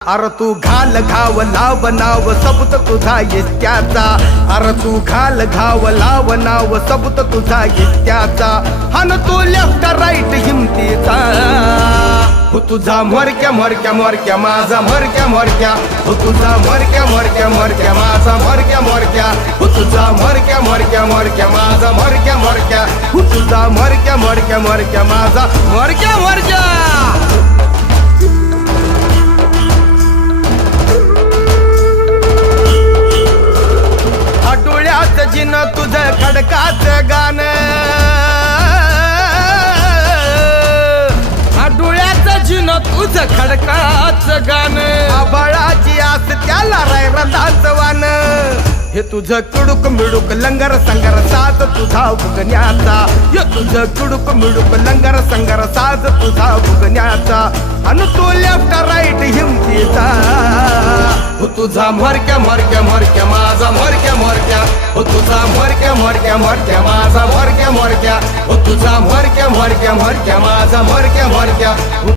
अरे तू घाल घाव लाव नाव सबूत तुझा इत्याचा अरे तू घाल घाव लाव नाव सबूत तुझा इत्याचा हन तू लेफ्ट राईट हिमतीचा हो तुझा मरक्या मरक्या मरक्या माझा मरक्या मरक्या हो तुझा मरक्या मरक्या मरक्या माझा मरक्या मरक्या हो तुझा मरक्या मरक्या मरक्या माझा मरक्या मरक्या हो तुझा मरक्या मरक्या मरक्या माझा मरक्या मरक्या जिन तुझं खडकाचं गाणं डोळ्याचं जिन तुझं खडकाचं गाणं आबाळाची आस त्याला रायरदाचं वान हे तुझं कुडुक मिडुक लंगर संगर साज तुझा भुगण्याचा हे तुझं कुडुक मिडुक लंगर संगर साज तुझा भुगण्याचा अन तू लेफ्ट राईट हिमतीचा हो तुझा मरक्या मरक्या मरक्या माझा मरक्या मरक्या हो तुझा मरक्या मरक्या मरक्या माझा मरक्या मरक्या हो तुझा मरक्या मरक्या मरक्या माझा मरक्या मरक्या